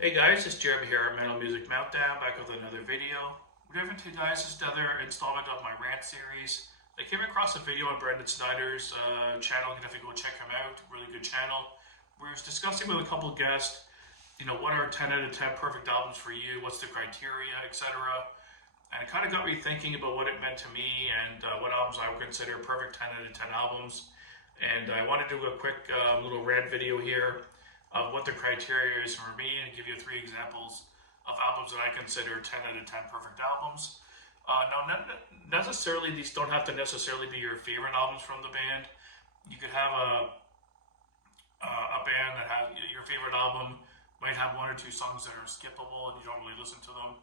Hey guys, it's Jeremy here at Metal Music Meltdown, back with another video. What I've to guys is another installment of my Rant series. I came across a video on Brendan Snyder's channel. You can definitely go check him out. Really good channel. We were discussing with a couple of guests, what are 10 out of 10 perfect albums for you? What's the criteria, etc. And it kind of got me thinking about what it meant to me and what albums I would consider perfect 10 out of 10 albums. And I want to do a quick little rant video here of what the criteria is for me and give you three examples of albums that I consider 10 out of 10 perfect albums. Now, not necessarily, these don't have to necessarily be your favorite albums from the band. You could have a band that has your favorite album, might have one or two songs that are skippable and you don't really listen to them,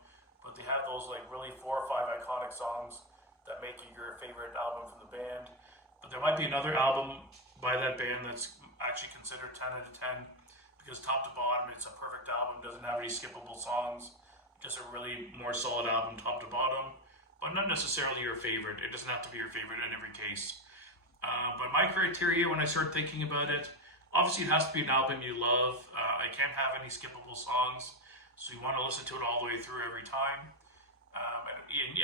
but they have those like really four or five iconic songs that make it your favorite album from the band. But there might be another album by that band that's actually considered 10 out of 10 because top to bottom it's a perfect album, doesn't have any skippable songs, just a really more solid album top to bottom, but not necessarily your favorite. It doesn't have to be your favorite in every case. But my criteria when I started thinking about it, obviously it has to be an album you love. I can't have any skippable songs, so you want to listen to it all the way through every time.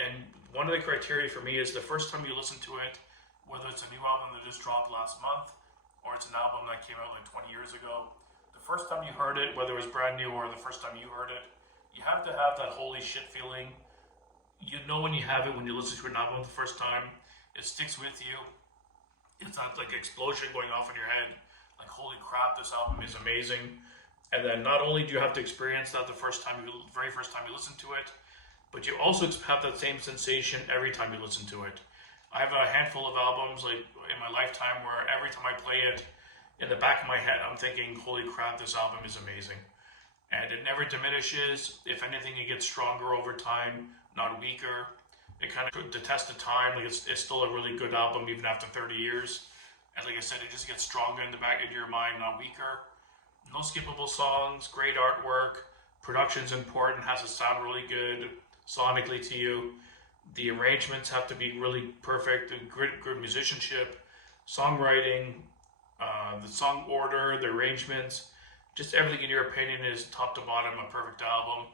And one of the criteria for me is the first time you listen to it, whether it's a new album that just dropped last month or it's an album that came out like 20 years ago, the first time you heard it, whether it was brand new or the first time you heard it, you have to have that holy shit feeling. You know when you have it when you listen to an album the first time, it sticks with you. It's not like an explosion going off in your head, like holy crap, this album is amazing. And then not only do you have to experience that very first time you listen to it, but you also have that same sensation every time you listen to it. I have a handful of albums like in my lifetime where every time I play it, in the back of my head, I'm thinking, holy crap, this album is amazing. And it never diminishes. If anything, it gets stronger over time, not weaker. It kind of, the test of time, like it's still a really good album even after 30 years. And like I said, it just gets stronger in the back of your mind, not weaker. No skippable songs, great artwork, production's important, has to sound really good sonically to you. The arrangements have to be really perfect, and good musicianship, songwriting, the song order, the arrangements, just everything in your opinion is top to bottom a perfect album.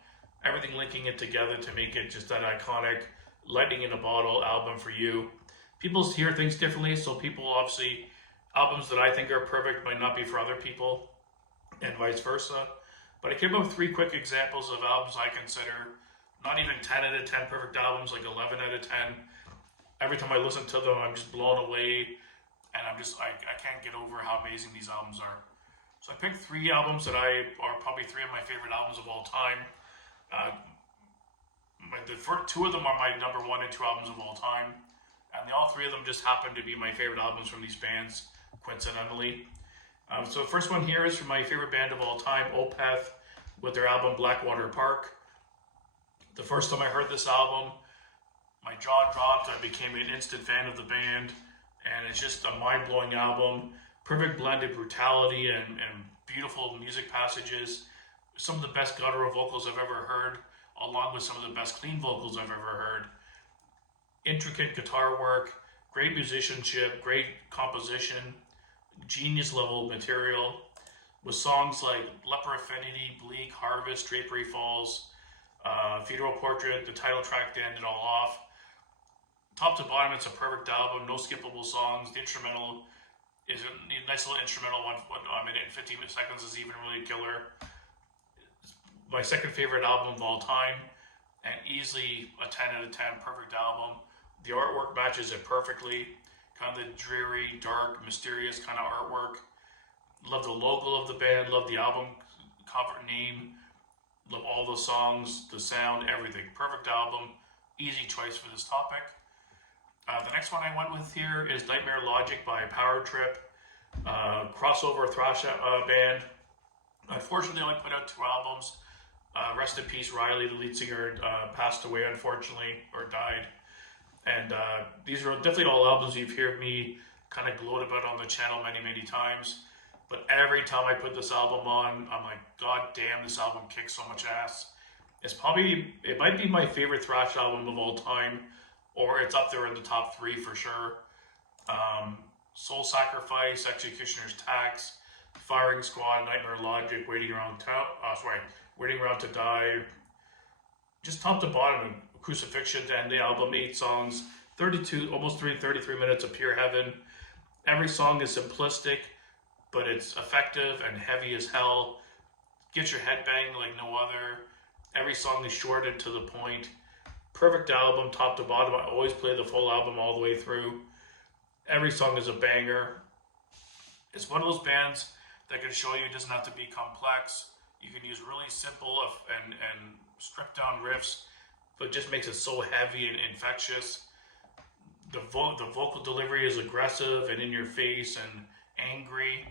Everything linking it together to make it just that iconic lightning in a bottle album for you. People hear things differently, so people obviously albums that I think are perfect might not be for other people, and vice versa. But I came up with three quick examples of albums I consider not even 10 out of 10 perfect albums, like 11 out of 10. Every time I listen to them, I'm just blown away, and I can't get over how amazing these albums are. So I picked three albums that are probably three of my favorite albums of all time. Uh, the first two of them are my number one and two albums of all time, and all three of them just happen to be my favorite albums from these bands, coincidentally. So the first one here is from my favorite band of all time, Opeth, with their album Blackwater Park. The first time I heard this album, my jaw dropped. I became an instant fan of the band, and it's just a mind-blowing album. Perfect blend of brutality and beautiful music passages. Some of the best guttural vocals I've ever heard, along with some of the best clean vocals I've ever heard. Intricate guitar work, great musicianship, great composition, genius level material, with songs like Leper Affinity, Bleak, Harvest, Drapery Falls, Funeral Portrait, the title track to end it all off. Top to bottom, it's a perfect album, no skippable songs. The instrumental is a nice little instrumental, a minute and 15 seconds is even really killer. My second favorite album of all time, and easily a 10 out of 10 perfect album. The artwork matches it perfectly, kind of the dreary, dark, mysterious kind of artwork. Love the logo of the band, love the album cover name, love all the songs, the sound, everything. Perfect album, easy choice for this topic. The next one I went with here is Nightmare Logic by Power Trip, crossover thrash band. Unfortunately, they only put out two albums. Rest in peace, Riley, the lead singer, passed away unfortunately, or died. And these are definitely all albums you've heard me kind of gloat about on the channel many, many times. But every time I put this album on, I'm like, God damn, this album kicks so much ass. It might be my favorite thrash album of all time, or it's up there in the top three for sure. Soul Sacrifice, Executioner's Tax, Firing Squad, Nightmare Logic, Waiting Around to Die. Just top to bottom, Crucifixion to end the album, 8 songs, 32, almost 33 minutes of pure heaven. Every song is simplistic, but it's effective and heavy as hell. Get your head banged like no other. Every song is short and to the point. Perfect album, top to bottom. I always play the full album all the way through. Every song is a banger. It's one of those bands that can show you it doesn't have to be complex. You can use really simple and stripped down riffs, but it just makes it so heavy and infectious. The vocal delivery is aggressive and in your face and angry.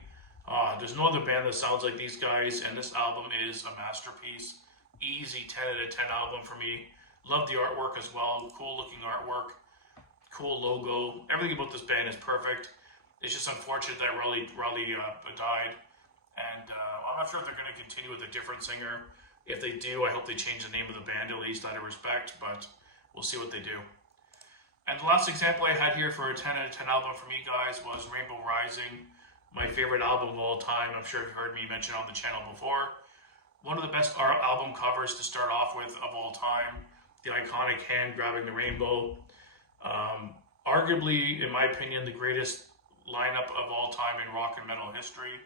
There's no other band that sounds like these guys, and this album is a masterpiece. Easy 10 out of 10 album for me. Love the artwork as well. Cool looking artwork. Cool logo. Everything about this band is perfect. It's just unfortunate that Raleigh died. And I'm not sure if they're going to continue with a different singer. If they do, I hope they change the name of the band, at least out of respect. But we'll see what they do. And the last example I had here for a 10 out of 10 album from you guys was Rainbow Rising. My favorite album of all time. I'm sure you've heard me mention on the channel before. One of the best album covers to start off with of all time. The iconic hand grabbing the rainbow. Arguably, in my opinion, the greatest lineup of all time in rock and metal history.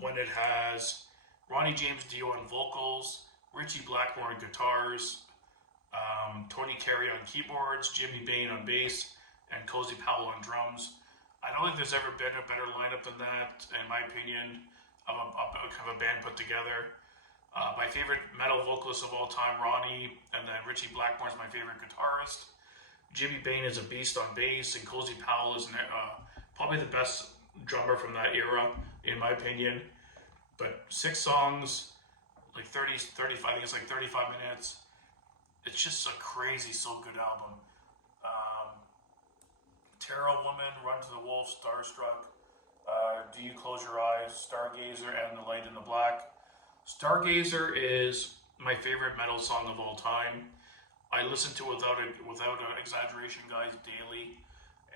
When it has Ronnie James Dio on vocals, Richie Blackmore on guitars, Tony Carey on keyboards, Jimmy Bain on bass, and Cozy Powell on drums. I don't think there's ever been a better lineup than that, in my opinion, of a band put together. My favorite metal vocalist of all time, Ronnie, and then Richie Blackmore is my favorite guitarist. Jimmy Bain is a beast on bass, and Cozy Powell is probably the best drummer from that era, in my opinion. But 6 songs, like 35, I think it's like 35 minutes. It's just a crazy, so good album. Tarot Woman, Run to the Wolf, Starstruck, Do You Close Your Eyes, Stargazer, and The Light in the Black. Stargazer is my favorite metal song of all time. I listen to it without an exaggeration, guys, daily,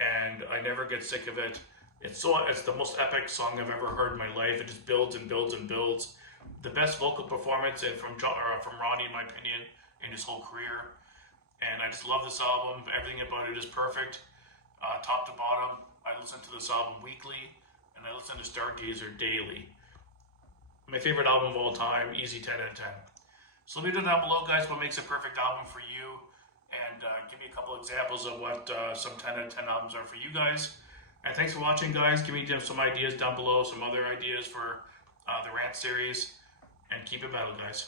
and I never get sick of it. It's the most epic song I've ever heard in my life. It just builds and builds and builds. The best vocal performance from Ronnie, in my opinion, in his whole career. And I just love this album. Everything about it is perfect. Top to bottom, I listen to this album weekly, and I listen to Stargazer daily. My favorite album of all time, easy 10 out of 10. So leave it down below, guys, what makes a perfect album for you, and give me a couple examples of what some 10 out of 10 albums are for you guys. And thanks for watching, guys. Give me some ideas down below, some other ideas for the Rant series, and keep it metal, guys.